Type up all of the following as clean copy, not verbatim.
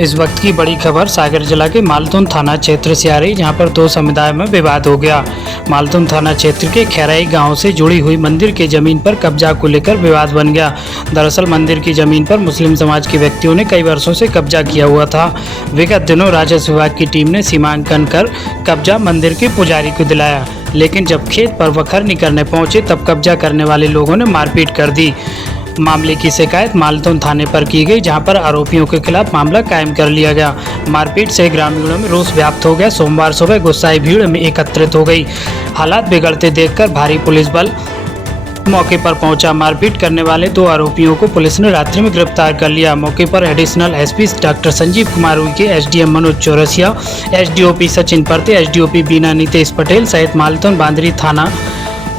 इस वक्त की बड़ी खबर सागर जिला के मालतून थाना क्षेत्र से आ रही, जहां पर दो समुदाय में विवाद हो गया। मालतून थाना क्षेत्र के खैराई गांव से जुड़ी हुई मंदिर की जमीन पर कब्जा को लेकर विवाद बन गया। दरअसल मंदिर की जमीन पर मुस्लिम समाज के व्यक्तियों ने कई वर्षों से कब्जा किया हुआ था। विगत दिनों राजस्व विभाग की टीम ने सीमांकन कर कब्जा मंदिर के पुजारी को दिलाया, लेकिन जब खेत पर वखरनी करने पहुंचे तब कब्जा करने वाले लोगों ने मारपीट कर दी। मामले की शिकायत मालतून थाने पर की गई, जहां पर आरोपियों के खिलाफ मामला कायम कर लिया गया। मारपीट से ग्रामीणों में रोष व्याप्त हो गया। सोमवार सुबह गुस्साई भीड़ में एकत्रित हो गई। हालात बिगड़ते देखकर भारी पुलिस बल मौके पर पहुंचा। मारपीट करने वाले दो आरोपियों को पुलिस ने रात्रि में गिरफ्तार कर लिया। मौके पर additional SP doctor Sanjeev Kumar Uikey, SDM Manoj Chaurasia, SDOP Sachin परते, एसडीओपी बीना नितेश पटेल सहित मालतून बांदरी थाना,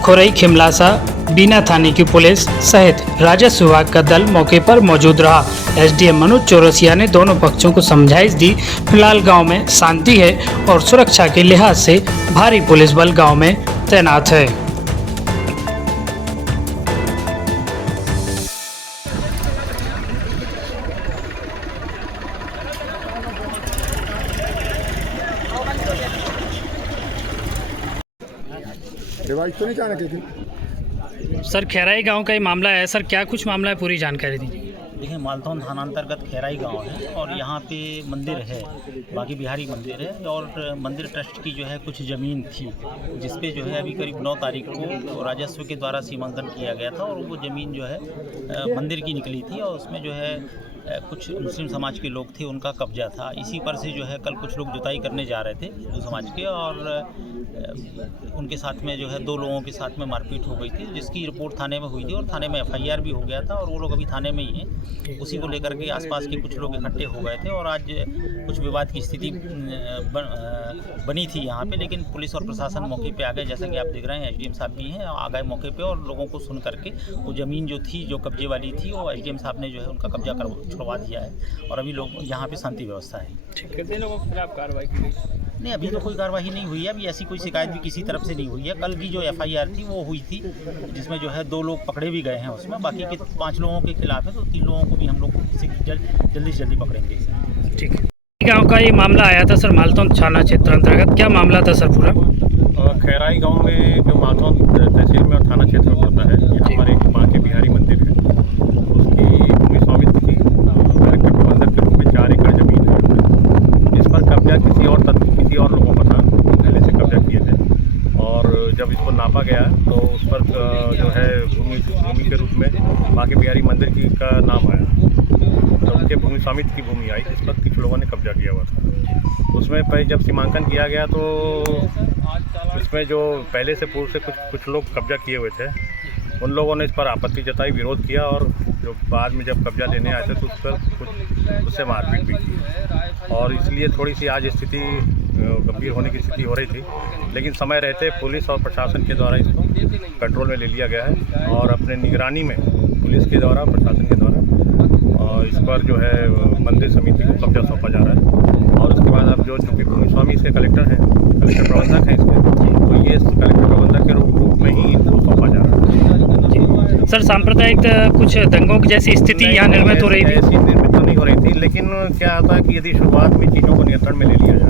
खोरई खिमलासा बीना थाने की पुलिस सहित राजस्व विभाग का दल मौके पर मौजूद रहा। एसडीएम मनोज चौरसिया ने दोनों पक्षों को समझाइश दी। फिलहाल गांव में शांति है और सुरक्षा के लिहाज से भारी पुलिस बल गांव में तैनात है। डिवाइस तो नहीं जाने थी सर, खैराई गांव का ये मामला है। सर, क्या कुछ मामला है, पूरी जानकारी दीजिए। देखिए, मालतून थाना अंतर्गत खैराई गांव है और यहाँ पे मंदिर है, बाकी बिहारी मंदिर है। और मंदिर ट्रस्ट की जो है कुछ ज़मीन थी, जिसपे जो है अभी करीब 9 तारीख को राजस्व के द्वारा सीमांकन किया गया था और वो ज़मीन जो है मंदिर की निकली थी और उसमें जो है कुछ मुस्लिम समाज के लोग थे, उनका कब्जा था। इसी पर से जो है कल कुछ लोग जुताई करने जा रहे थे हिंदू समाज के, और उनके साथ में जो है 2 लोगों के साथ में मारपीट हो गई थी, जिसकी रिपोर्ट थाने में हुई थी और थाने में एफआईआर भी हो गया था और वो लोग अभी थाने में ही हैं। उसी को लेकर के आसपास के कुछ लोग इकट्ठे हो गए थे और आज कुछ विवाद की स्थिति बनी थी यहाँ पे, लेकिन पुलिस और प्रशासन मौके पे आ गए। जैसा कि आप देख रहे हैं, एसडीएम साहब भी हैं, आ गए मौके पे और लोगों को सुन करके वो ज़मीन जो थी, जो कब्जे वाली थी, वो एसडीएम साहब ने जो है उनका कब्जा छुड़वा दिया है और अभी लोग यहाँ पे शांति व्यवस्था है। कितने लोगों के खिलाफ कार्रवाई की गई? नहीं, अभी तो कोई कार्रवाई नहीं हुई है। अभी ऐसी कोई शिकायत भी किसी तरफ से नहीं हुई है। कल की जो एफआईआर थी वो हुई थी, जिसमें जो है 2 लोग पकड़े भी गए हैं उसमें। बाकी के 5 लोगों के खिलाफ है, तो 3 लोगों को भी हम लोग जल्दी से जल्दी पकड़ेंगे। ठीक है। गांव का ये मामला आया था सर, मालतून थाना क्षेत्र अंतर्गत। क्या मामला था सर पूरा? खैराई गांव में जो मालतून तहसील में और थाना क्षेत्र में पड़ता है, यहाँ पर एक माँ के बिहारी मंदिर है। उसकी भूमि स्वामित्व की कलेक्टर प्रबंधक के रूप में 4 एकड़ जमीन है, जिस पर कब्जा किसी और लोगों का था, पहले से कब्जा किए थे। और जब इसको नापा गया तो उस पर जो है भूमि के रूप में माँ के बिहारी मंदिर की का नाम आया, तो उनके भूमि स्वामित्व की भूमि आई, जिस पर कुछ लोगों ने कब्जा किया हुआ था। उसमें पहले जब सीमांकन किया गया तो इसमें जो पहले से पूर्व से कुछ लोग कब्जा किए हुए थे, उन लोगों ने इस पर आपत्ति जताई, विरोध किया, और जो बाद में जब कब्जा लेने आए थे तो उस पर उससे मारपीट भी की। और इसलिए थोड़ी सी आज स्थिति गंभीर होने की स्थिति हो रही थी, लेकिन समय रहते पुलिस और प्रशासन के द्वारा इसको कंट्रोल में ले लिया गया है और अपने निगरानी में पुलिस के द्वारा, प्रशासन के द्वारा और इस पर जो है मंदिर समिति को कब्जा सौंपा जा रहा है। और उसके बाद अब जो चूँकि भूमि स्वामी इसके कलेक्टर हैं, कलेक्टर प्रबंधक हैं इसके, तो ये कलेक्टर प्रबंधक के रूप में ही इनको सौंपा जा रहा है। सर, सांप्रदायिक कुछ दंगों की जैसी स्थिति यहाँ निर्मित हो रही थी? ऐसी निर्मित तो नहीं हो रही थी, लेकिन क्या होता है कि यदि शुरुआत में चीज़ों को नियंत्रण में ले लिया जाए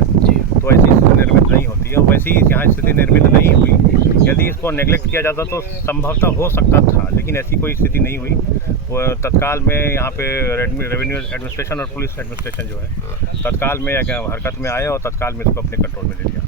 तो ऐसी स्थिति निर्मित नहीं होती है। वैसी यहाँ स्थिति निर्मित नहीं हुई। यदि इसको नेग्लेक्ट किया जाता तो संभवतः हो सकता था, लेकिन ऐसी कोई स्थिति नहीं हुई। वो तत्काल में यहाँ पे रेवेन्यू एडमिनिस्ट्रेशन और पुलिस एडमिनिस्ट्रेशन जो है तत्काल में हरकत में आए और तत्काल में इसको अपने कंट्रोल में ले लिया।